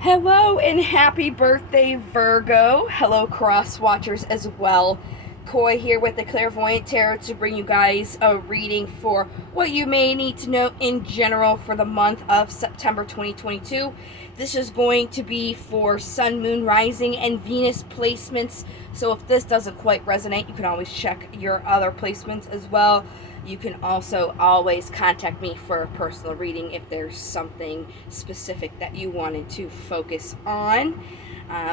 Hello and happy birthday, Virgo. Hello, cross watchers as well. Koi here with the Clairvoyant Tarot to bring you guys a reading for what you may need to know in general for the month of September 2022. This is going to be for Sun, Moon, Rising, and Venus placements. So if this doesn't quite resonate, you can always check your other placements as well. You can also always contact me for a personal reading if there's something specific that you wanted to focus on.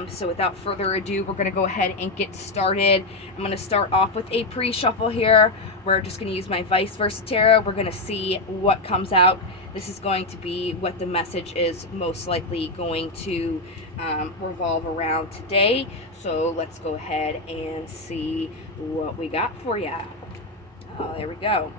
So without further ado, we're going to go ahead and get started. I'm going to start off with a pre-shuffle here. We're just going to use my vice versa tarot. We're going to see what comes out. This is going to be what the message is most likely going to revolve around today. So let's go ahead and see what we got for you. Oh, there we go.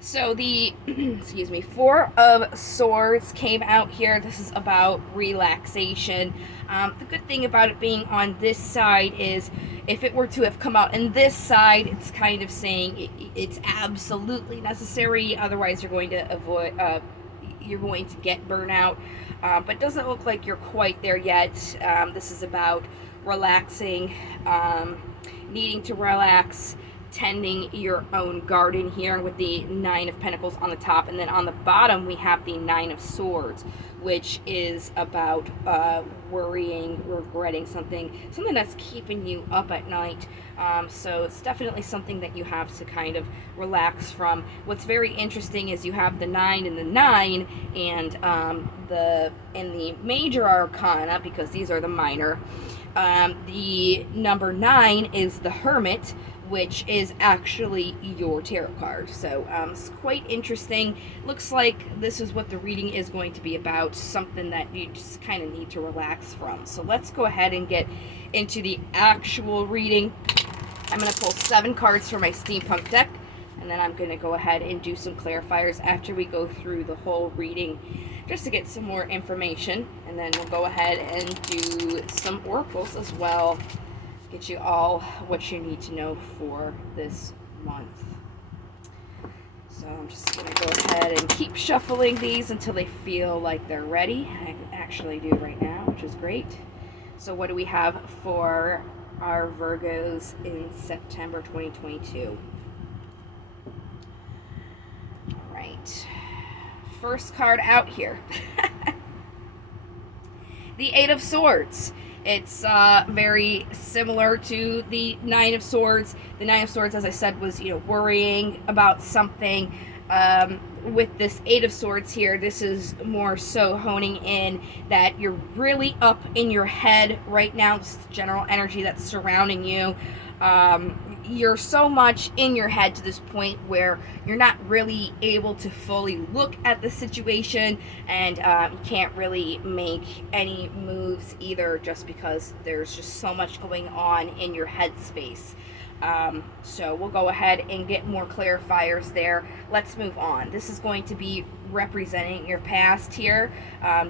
So the, excuse me, Four of Swords came out here. This is about relaxation. The good thing about it being on this side is if it were to have come out on this side, it's kind of saying it's absolutely necessary. Otherwise, you're going to avoid, you're going to get burnout. But it doesn't look like you're quite there yet. This is about relaxing, needing to relax, tending your own garden here with the Nine of Pentacles on the top, and then on the bottom we have the Nine of Swords, which is about worrying, regretting something that's keeping you up at night. So it's definitely something that you have to kind of relax from. What's very interesting is you have the 9 and the 9, and in the major arcana, because these are the minor, the number 9 is the Hermit, which is actually your tarot card. So it's quite interesting. Looks like this is what the reading is going to be about, something that you just kind of need to relax from. So let's go ahead and get into the actual reading. I'm going to pull 7 cards from my steampunk deck, and then I'm going to go ahead and do some clarifiers after we go through the whole reading, just to get some more information, and then we'll go ahead and do some oracles as well. Get you all what you need to know for this month. So I'm just going to go ahead and keep shuffling these until they feel like they're ready. I actually do right now, which is great. So what do we have for our Virgos in September 2022? All right. First card out here. The Eight of Swords. It's very similar to the Nine of Swords. The Nine of Swords, as I said, was, worrying about something. With this Eight of Swords here, this is more so honing in that you're really up in your head right now. This is the general energy that's surrounding you. You're so much in your head to this point where you're not really able to fully look at the situation, and you can't really make any moves either, just because there's just so much going on in your headspace. So we'll go ahead and get more clarifiers there. Let's move on. This is going to be representing your past here,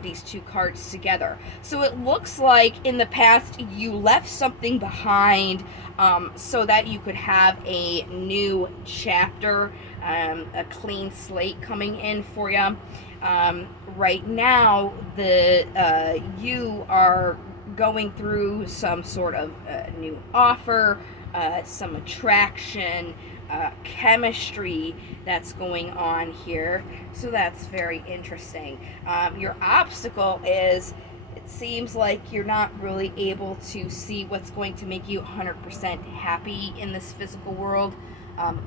these two cards together. So it looks like in the past you left something behind, so that you could have a new chapter, a clean slate coming in for you. Right now, you are going through some sort of new offer, some attraction, chemistry that's going on here. So that's very interesting. Your obstacle is, it seems like you're not really able to see what's going to make you 100% happy in this physical world,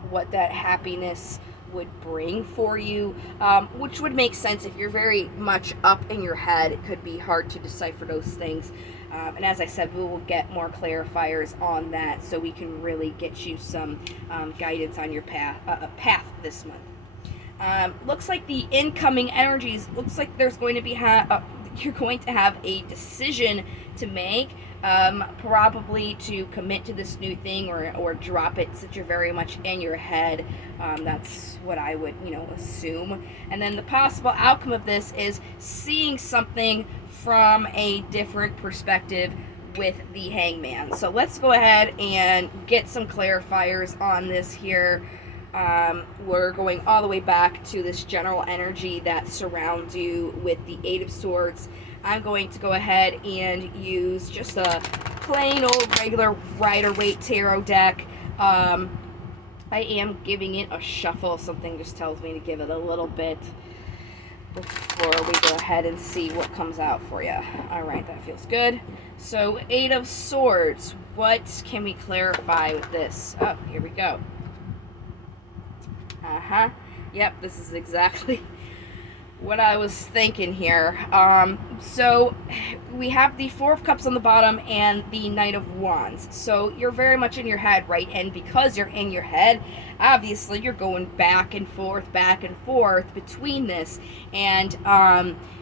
what that happiness would bring for you, which would make sense. If you're very much up in your head, it could be hard to decipher those things. And as I said, we will get more clarifiers on that, so we can really get you some guidance on your path this month. Looks like the incoming energies, looks like there's going to be you're going to have a decision to make, probably to commit to this new thing or drop it, since you're very much in your head. That's what I would assume. And then the possible outcome of this is seeing something from a different perspective with the Hangman. So let's go ahead and get some clarifiers on this here. We're going all the way back to this general energy that surrounds you with the Eight of Swords. I'm going to go ahead and use just a plain old regular Rider-Waite tarot deck. I am giving it a shuffle. Something just tells me to give it a little bit before we go ahead and see what comes out for you. Alright, that feels good. So, Eight of Swords. What can we clarify with this? Oh, here we go. Yep, this is exactly what I was thinking here. So we have the Four of Cups on the bottom and the Knight of Wands. So you're very much in your head, right? And because you're in your head, obviously you're going back and forth between this. And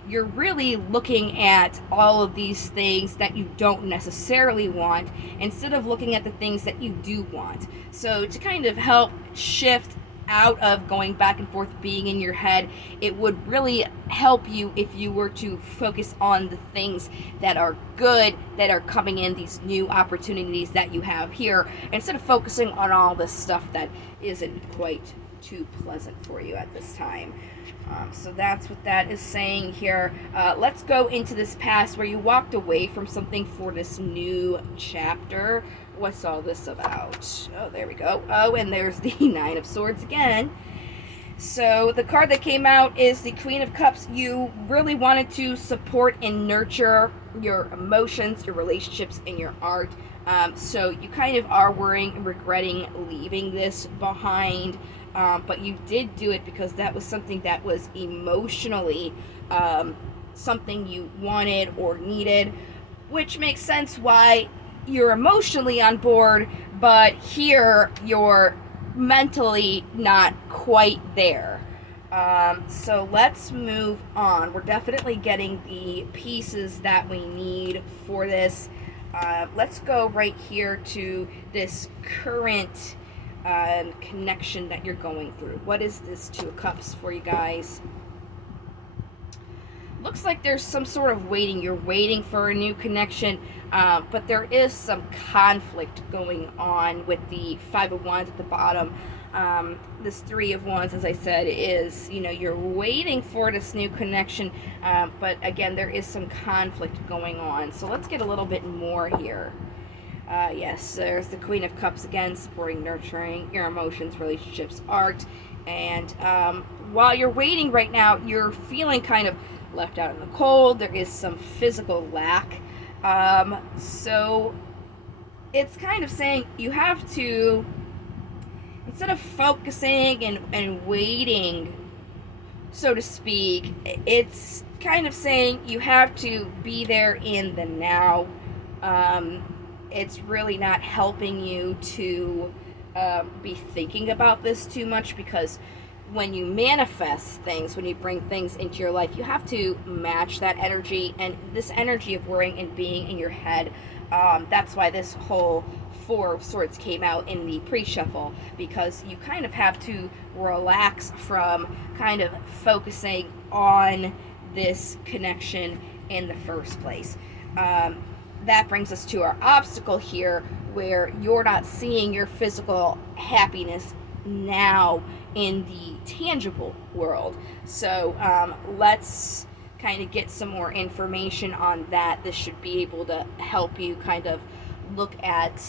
you're really looking at all of these things that you don't necessarily want instead of looking at the things that you do want. So to kind of help shift out of going back and forth being in your head, it would really help you if you were to focus on the things that are good, that are coming in, these new opportunities that you have here, instead of focusing on all this stuff that isn't quite too pleasant for you at this time. So that's what that is saying here. Let's go into this past where you walked away from something for this new chapter. What's all this about? Oh, there we go. Oh, and there's the Nine of Swords again. So the card that came out is the Queen of Cups. You really wanted to support and nurture your emotions, your relationships, and your art. So you kind of are worrying and regretting leaving this behind. But you did do it because that was something that was emotionally something you wanted or needed, which makes sense why you're emotionally on board, but here you're mentally not quite there. So let's move on. We're definitely getting the pieces that we need for this. Let's go right here to this current connection that you're going through. What is this Two of Cups for you guys? Looks like there's some sort of waiting. You're waiting for a new connection, but there is some conflict going on with the Five of Wands at the bottom. This Three of Wands, as I said, is, you're waiting for this new connection, but again, there is some conflict going on. So let's get a little bit more here. Yes, there's the Queen of Cups again, supporting, nurturing your emotions, relationships, art. And while you're waiting right now, you're feeling kind of left out in the cold. There is some physical lack. So it's kind of saying you have to, instead of focusing and waiting, so to speak, it's kind of saying you have to be there in the now. It's really not helping you to be thinking about this too much, because when you manifest things, when you bring things into your life, you have to match that energy, and this energy of worrying and being in your head, that's why this whole Four of Swords came out in the pre-shuffle, because you kind of have to relax from kind of focusing on this connection in the first place. That brings us to our obstacle here, where you're not seeing your physical happiness now in the tangible world. So let's kind of get some more information on that. This should be able to help you kind of look at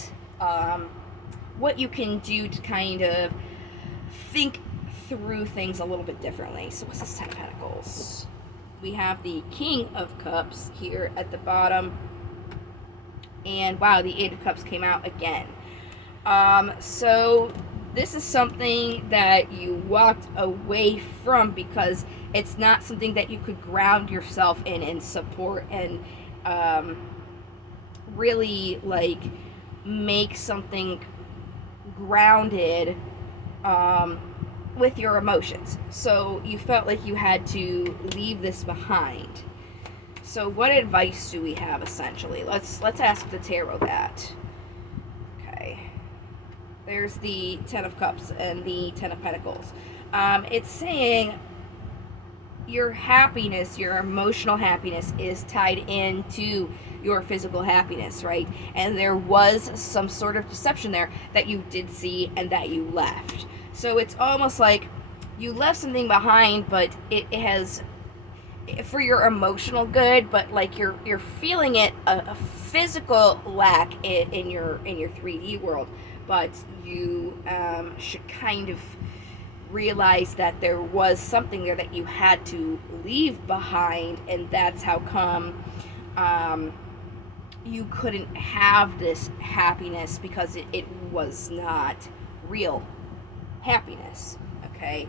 what you can do to kind of think through things a little bit differently. So what's this Ten of Pentacles? We have the King of Cups here at the bottom. And wow, the Eight of Cups came out again. So this is something that you walked away from because it's not something that you could ground yourself in and support and really like make something grounded with your emotions. So you felt like you had to leave this behind. So what advice do we have essentially? Let's ask the tarot that. Okay. There's the Ten of Cups and the Ten of Pentacles. It's saying your happiness, your emotional happiness is tied into your physical happiness, right? And there was some sort of deception there that you did see and that you left. So it's almost like you left something behind, but it has, for your emotional good, but like you're feeling it, a physical lack in your 3D world. But you should kind of realize that there was something there that you had to leave behind, and that's how come you couldn't have this happiness, because it was not real happiness. Okay,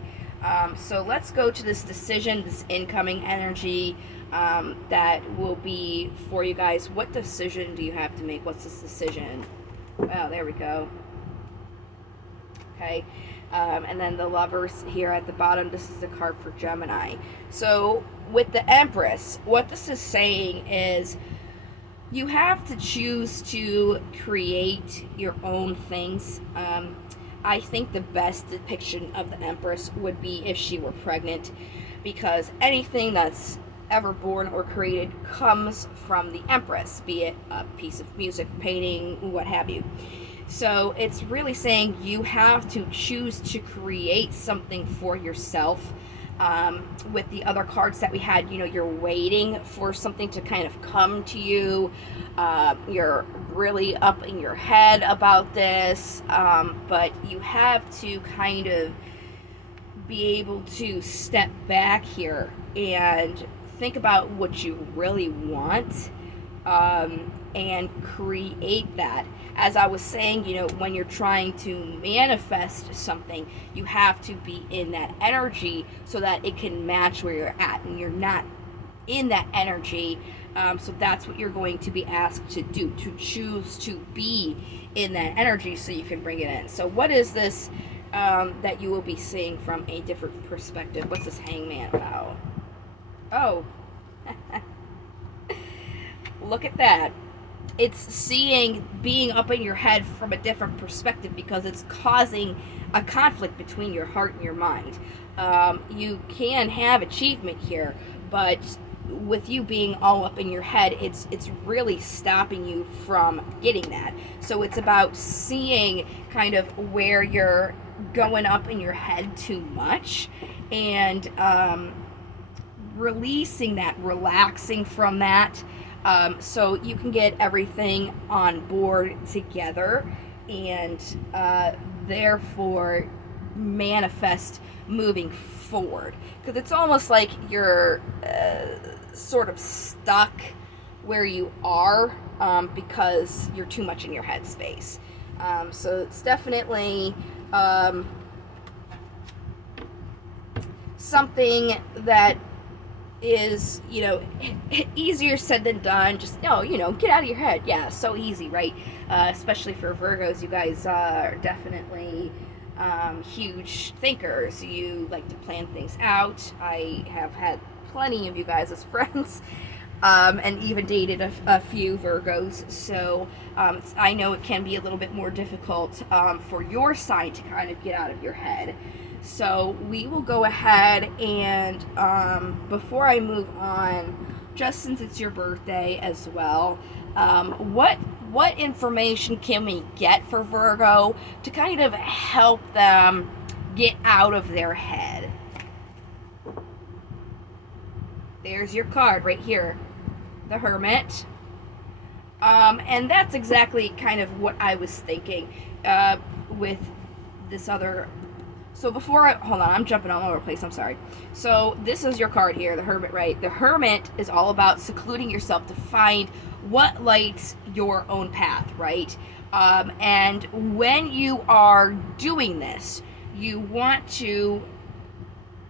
so let's go to this decision, this incoming energy that will be for you guys. What decision do you have to make? What's this decision? Oh, there we go. Okay, and then the Lovers here at the bottom. This is the card for Gemini. So with the Empress, what this is saying is you have to choose to create your own things. I think the best depiction of the Empress would be if she were pregnant, because anything that's ever born or created comes from the Empress, be it a piece of music, painting, what have you. So it's really saying you have to choose to create something for yourself. With the other cards that we had, you're waiting for something to kind of come to you. You're really up in your head about this, but you have to kind of be able to step back here and think about what you really want, and create that. As I was saying, when you're trying to manifest something, you have to be in that energy so that it can match where you're at, and you're not in that energy. So that's what you're going to be asked to do, to choose to be in that energy so you can bring it in. So what is this that you will be seeing from a different perspective? What's this Hangman about? Oh, look at that. It's being up in your head from a different perspective, because it's causing a conflict between your heart and your mind. You can have achievement here, but with you being all up in your head, it's really stopping you from getting that. So it's about seeing kind of where you're going up in your head too much, and releasing that, relaxing from that, so you can get everything on board together, and therefore manifest moving forward. Because it's almost like you're sort of stuck where you are, because you're too much in your head space. So it's definitely something that is, easier said than done. Just, get out of your head. Yeah, so easy, right? Especially for Virgos, you guys are definitely huge thinkers. You like to plan things out. I have had plenty of you guys as friends, and even dated a few Virgos. So I know it can be a little bit more difficult for your sign to kind of get out of your head. So we will go ahead and, before I move on, just since it's your birthday as well, what information can we get for Virgo to kind of help them get out of their head? There's your card right here, the Hermit. And that's exactly kind of what I was thinking with this other. So hold on, I'm jumping all over the place, I'm sorry. So this is your card here, the Hermit, right? The Hermit is all about secluding yourself to find what lights your own path, right? And when you are doing this, you want to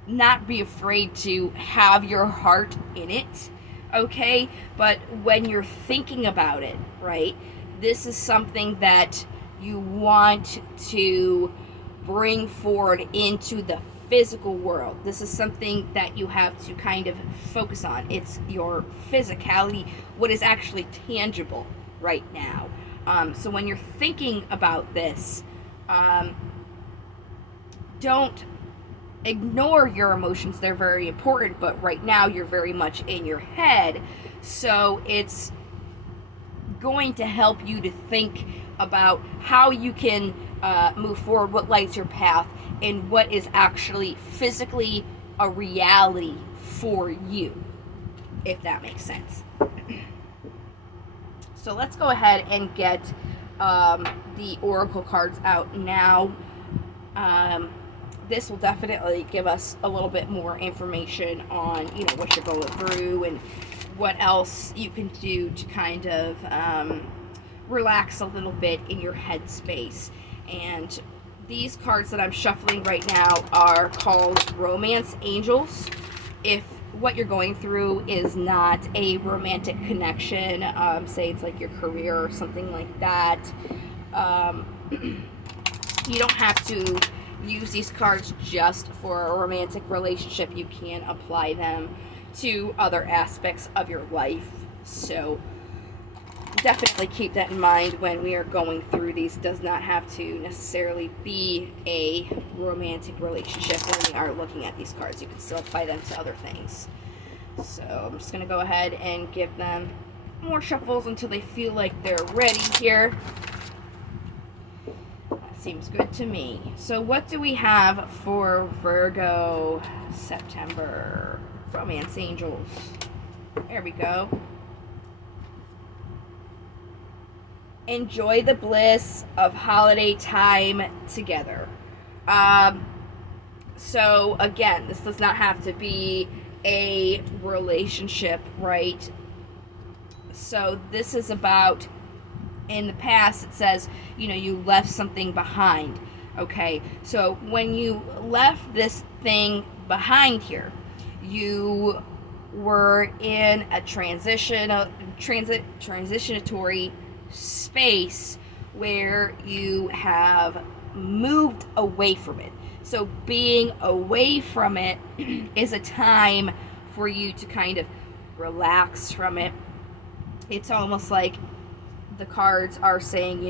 not be afraid to have your heart in it, okay? But when you're thinking about it, right, this is something that you want to bring forward into the physical world. This is something that you have to kind of focus on. It's your physicality, what is actually tangible right now. So when you're thinking about this, don't ignore your emotions. They're very important, but right now you're very much in your head. So it's going to help you to think about how you can move forward, what lights your path, in what is actually physically a reality for you, if that makes sense. So let's go ahead and get the oracle cards out now. This will definitely give us a little bit more information on, what you're going through and what else you can do to kind of relax a little bit in your headspace. And these cards that I'm shuffling right now are called Romance Angels. If what you're going through is not a romantic connection, say it's like your career or something like that, you don't have to use these cards just for a romantic relationship. You can apply them to other aspects of your life. So definitely keep that in mind when we are going through these. Does not have to necessarily be a romantic relationship when we are looking at these cards. You can still apply them to other things. So I'm just going to go ahead and give them more shuffles until they feel like they're ready here. That seems good to me. So what do we have for Virgo September? Romance Angels. There we go. Enjoy the bliss of holiday time together. So again, this does not have to be a relationship, right? So this is about, in the past it says, you left something behind. Okay, so when you left this thing behind here, you were in a transitionatory space where you have moved away from it. So being away from it is a time for you to kind of relax from it. It's almost like the cards are saying,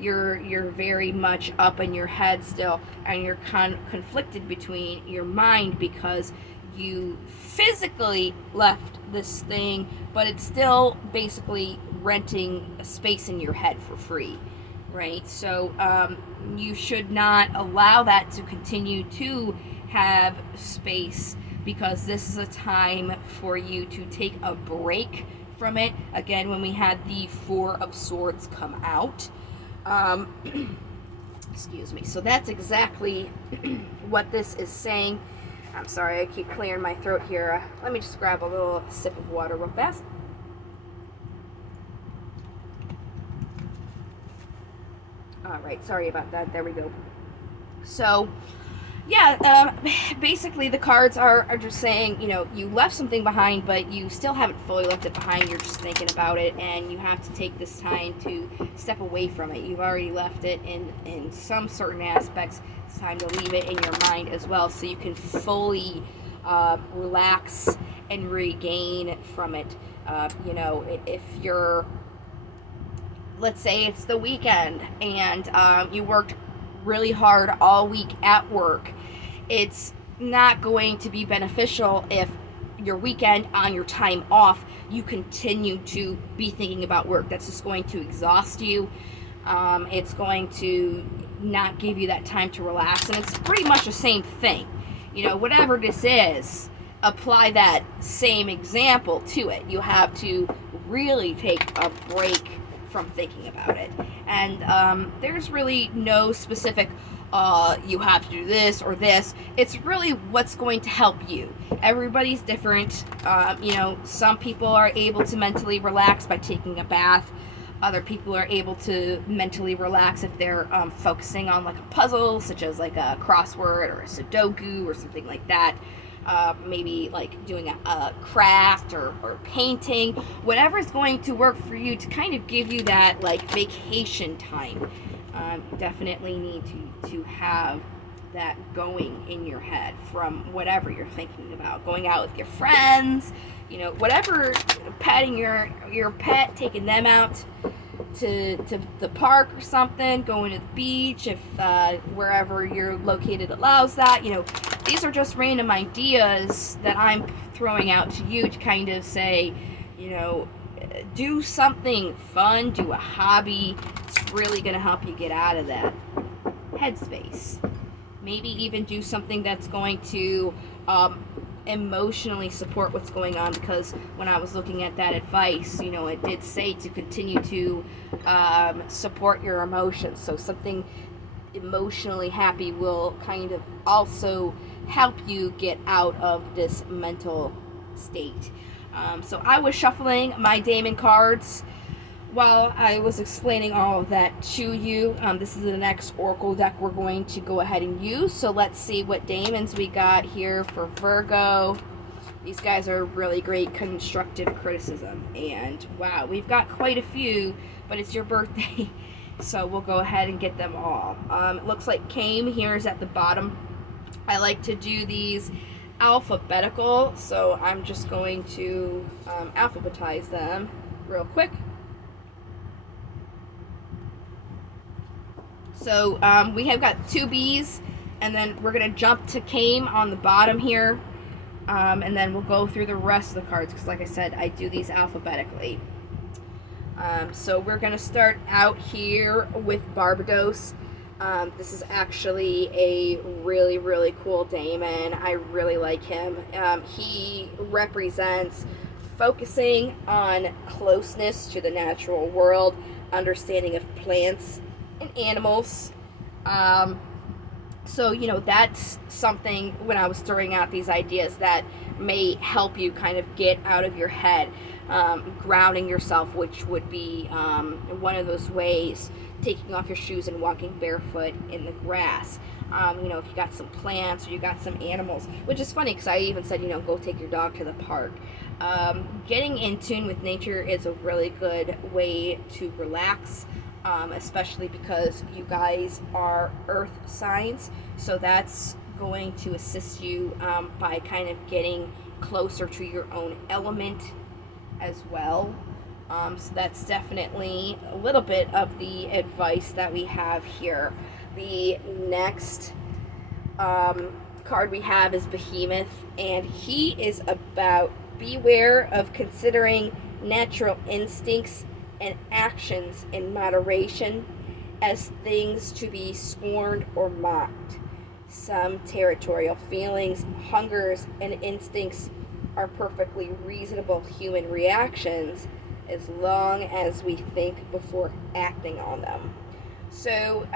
you're very much up in your head still, and you're conflicted between your mind because you physically left this thing, but it's still basically renting a space in your head for free, right? So you should not allow that to continue to have space, because this is a time for you to take a break from it. Again, when we had the Four of Swords come out, excuse me, so that's exactly what this is saying. I'm sorry, I keep clearing my throat here. Let me just grab a little sip of water real fast. All right, sorry about that. There we go. So, yeah, basically the cards are just saying, you left something behind, but you still haven't fully left it behind. You're just thinking about it, and you have to take this time to step away from it. You've already left it in some certain aspects. It's time to leave it in your mind as well, so you can fully relax and regain from it. If you're, let's say it's the weekend and you worked really hard all week at work, it's not going to be beneficial if your weekend, on your time off, you continue to be thinking about work. That's just going to exhaust you. It's going to not give you that time to relax, and it's pretty much the same thing. Whatever this is, apply that same example to it. You have to really take a break from thinking about it. And there's really no specific you have to do this or this. It's really what's going to help you. Everybody's different. Some people are able to mentally relax by taking a bath. Other people are able to mentally relax if they're focusing on like a puzzle, such as like a crossword or a Sudoku or something like that. Maybe like doing a craft or painting, whatever is going to work for you to kind of give you that like vacation time. You definitely need to have that going in your head from whatever you're thinking about. Going out with your friends, whatever, petting your pet, taking them out to the park or something, going to the beach if wherever you're located allows that. These are just random ideas that I'm throwing out to you to kind of say, do something fun, do a hobby. It's really going to help you get out of that headspace. Maybe even do something that's going to emotionally support what's going on, because when I was looking at that advice, it did say to continue to support your emotions. So something emotionally happy will kind of also help you get out of this mental state. So I was shuffling my Damon cards while I was explaining all of that to you. This is the next oracle deck we're going to go ahead and use. So let's see what Damons we got here for Virgo. These guys are really great constructive criticism. And wow, we've got quite a few, but it's your birthday. So we'll go ahead and get them all. It looks like Came here is at the bottom. I like to do these alphabetical, so I'm just going to alphabetize them real quick. So we have got 2 B's, and then we're going to jump to Came on the bottom here, and then we'll go through the rest of the cards, because like I said, I do these alphabetically. So we're going to start out here with Barbados. This is actually a really, really cool daemon. I really like him. He represents focusing on closeness to the natural world, understanding of plants and animals. So, that's something, when I was throwing out these ideas, that may help you kind of get out of your head. Grounding yourself, which would be one of those ways, taking off your shoes and walking barefoot in the grass. If you got some plants or you got some animals, which is funny because I even said, go take your dog to the park. Getting in tune with nature is a really good way to relax, especially because you guys are earth signs. So that's going to assist you by kind of getting closer to your own element as well. So that's definitely a little bit of the advice that we have here. The next card we have is Behemoth, and he is about beware of considering natural instincts and actions in moderation as things to be scorned or mocked. Some territorial feelings, hungers, and instincts are perfectly reasonable human reactions as long as we think before acting on them. So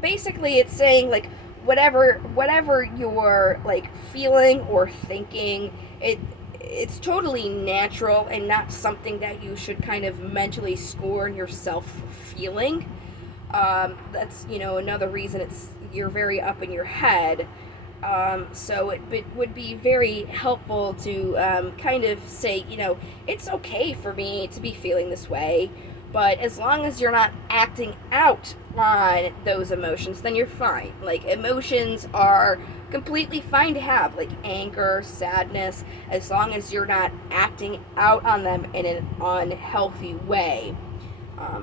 basically it's saying, like, whatever you're like feeling or thinking, it's totally natural and not something that you should kind of mentally scorn yourself feeling. That's another reason you're very up in your head. So it would be very helpful to kind of say, it's okay for me to be feeling this way, but as long as you're not acting out on those emotions, then you're fine. Like, emotions are completely fine to have, like anger, sadness, as long as you're not acting out on them in an unhealthy way.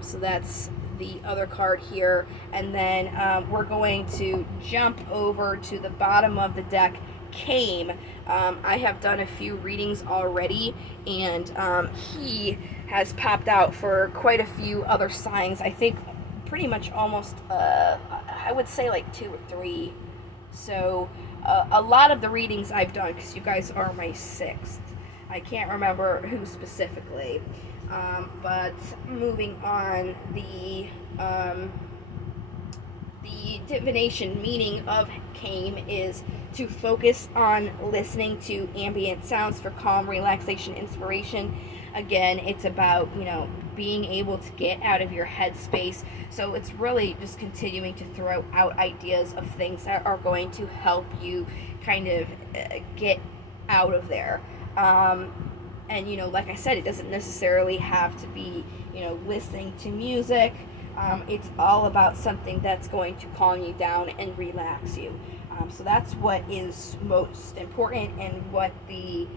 So that's the other card here, and then we're going to jump over to the bottom of the deck, Came. I have done a few readings already, and he has popped out for quite a few other signs. I think pretty much almost, I would say like 2 or 3. So a lot of the readings I've done, because you guys are my 6th. I can't remember who specifically. But moving on, the divination meaning of Came is to focus on listening to ambient sounds for calm, relaxation, inspiration. Again, it's about, being able to get out of your headspace. So it's really just continuing to throw out ideas of things that are going to help you kind of get out of there. And, like I said, it doesn't necessarily have to be, listening to music. It's all about something that's going to calm you down and relax you. So that's what is most important, and what the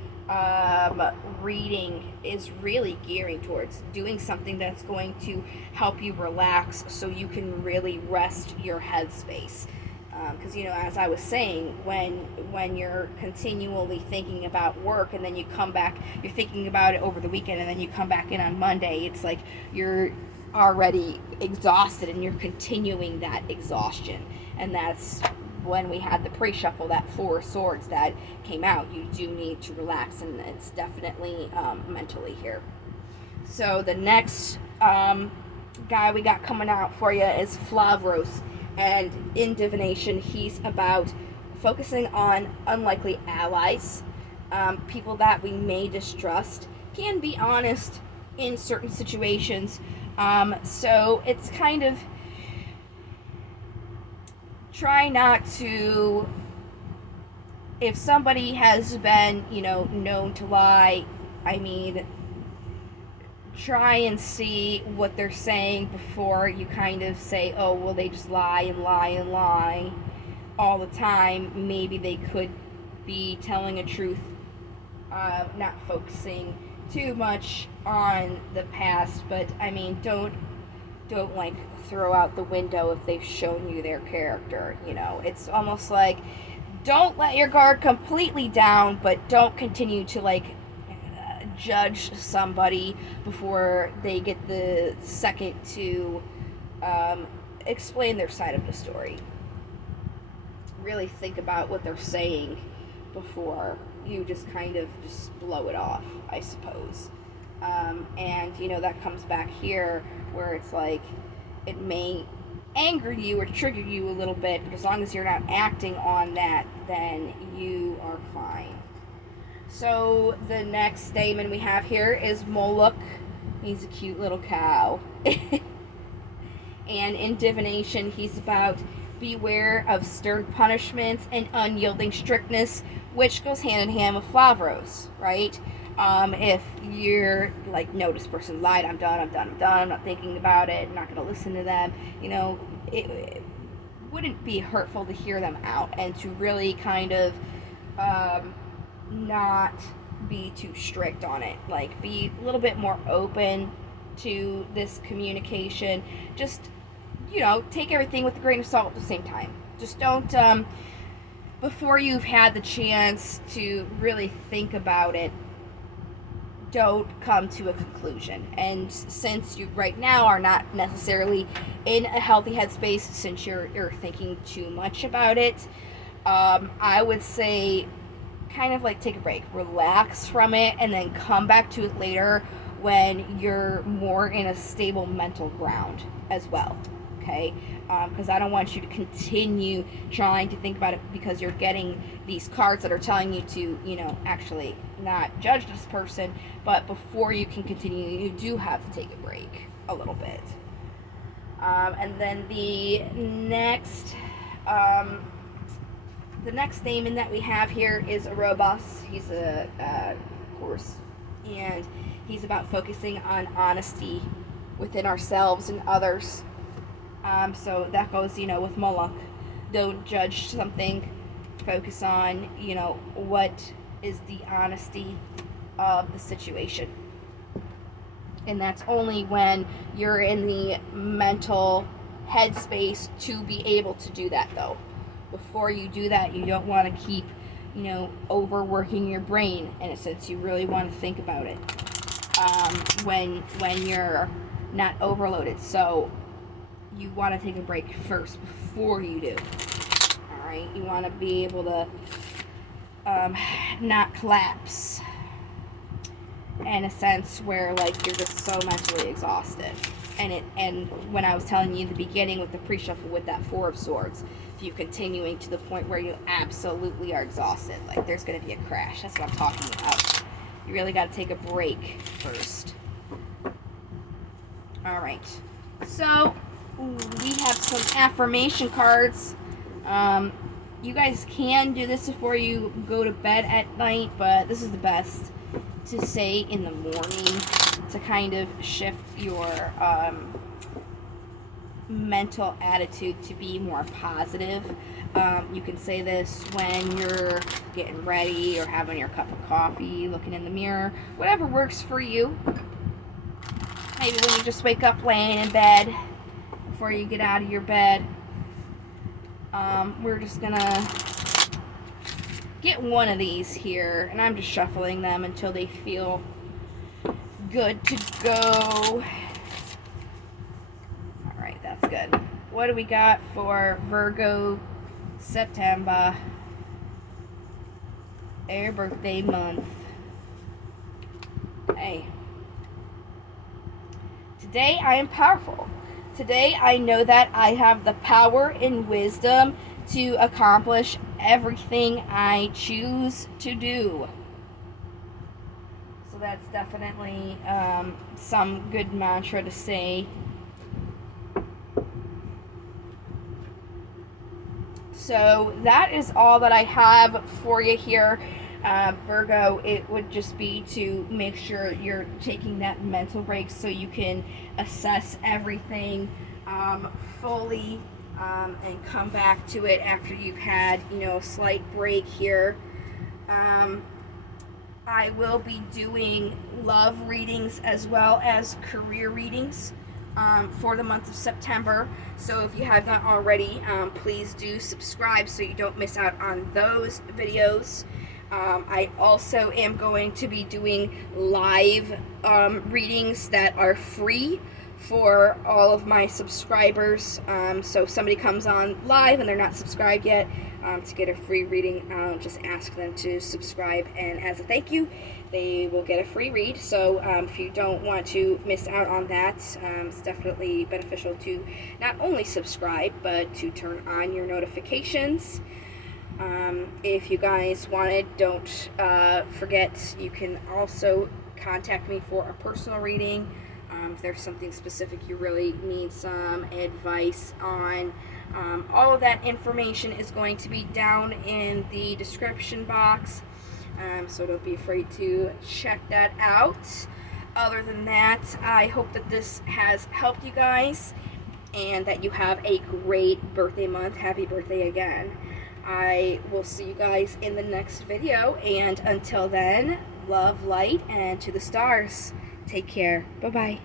reading is really gearing towards. Doing something that's going to help you relax so you can really rest your headspace. Because as I was saying, when you're continually thinking about work, and then you come back, you're thinking about it over the weekend, and then you come back in on Monday, it's like you're already exhausted and you're continuing that exhaustion. And that's when we had the pre-shuffle, that Four of Swords that came out. You do need to relax, and it's definitely mentally here. So the next guy we got coming out for you is Flavros, and in divination he's about focusing on unlikely allies, people that we may distrust, can be honest in certain situations. So it's kind of try not to, if somebody has been, known to lie, I mean, try and see what they're saying before you kind of say, oh, well, they just lie and lie and lie all the time. Maybe they could be telling a truth, not focusing too much on the past, but I mean, don't like throw out the window if they've shown you their character. It's almost like, don't let your guard completely down, but don't continue to like judge somebody before they get the second to explain their side of the story. Really think about what they're saying before you just kind of just blow it off, I suppose. And that comes back here where it's like, it may anger you or trigger you a little bit, but as long as you're not acting on that, then you are fine. So the next statement we have here is Moloch. He's a cute little cow. And in divination, he's about beware of stern punishments and unyielding strictness, which goes hand in hand with Flavros, right? If you're like, no, this person lied, I'm done, I'm not thinking about it, I'm not going to listen to them, it wouldn't be hurtful to hear them out and to really kind of not be too strict on it. Like, be a little bit more open to this communication. Just, take everything with a grain of salt at the same time. Just don't, before you've had the chance to really think about it, don't come to a conclusion. And since you right now are not necessarily in a healthy headspace, since you're thinking too much about it, I would say kind of like take a break, relax from it, and then come back to it later when you're more in a stable mental ground as well. Okay? Because I don't want you to continue trying to think about it, because you're getting these cards that are telling you to, actually not judge this person, but before you can continue, you do have to take a break a little bit. And then the next statement that we have here is Erebus. He's a horse, and he's about focusing on honesty within ourselves and others. So that goes, with Moloch. Don't judge something. Focus on, what is the honesty of the situation. And that's only when you're in the mental headspace to be able to do that, though. Before you do that, you don't want to keep, overworking your brain in a sense. You really want to think about it when you're not overloaded. So you want to take a break first before you do. All right, you want to be able to not collapse in a sense where like you're just so mentally exhausted. And when I was telling you in the beginning with the pre-shuffle with that Four of Swords, if you continuing to the point where you absolutely are exhausted, like there's going to be a crash. That's what I'm talking about. You really got to take a break first. All right, so we have some affirmation cards. You guys can do this before you go to bed at night, but this is the best to say in the morning to kind of shift your mental attitude to be more positive. You can say this when you're getting ready or having your cup of coffee, looking in the mirror, whatever works for you. Maybe when you just wake up laying in bed before you get out of your bed. We're just gonna get one of these here, and I'm just shuffling them until they feel good to go. good. What do we got for Virgo September? Your birthday month. Hey. Today I am powerful. Today I know that I have the power and wisdom to accomplish everything I choose to do. So that's definitely some good mantra to say. So that is all that I have for you here, Virgo. It would just be to make sure you're taking that mental break so you can assess everything fully and come back to it after you've had, a slight break here. I will be doing love readings as well as career readings for the month of September. So if you have not already, please do subscribe so you don't miss out on those videos. I also am going to be doing live readings that are free for all of my subscribers. So if somebody comes on live and they're not subscribed yet, to get a free reading, I'll just ask them to subscribe, and as a thank you, they will get a free read. So if you don't want to miss out on that, it's definitely beneficial to not only subscribe, but to turn on your notifications. If you guys wanted, don't forget, you can also contact me for a personal reading. If there's something specific you really need some advice on. All of that information is going to be down in the description box, so don't be afraid to check that out. Other than that, I hope that this has helped you guys and that you have a great birthday month. Happy birthday again. I will see you guys in the next video, and until then, love, light, and to the stars. Take care. Bye-bye.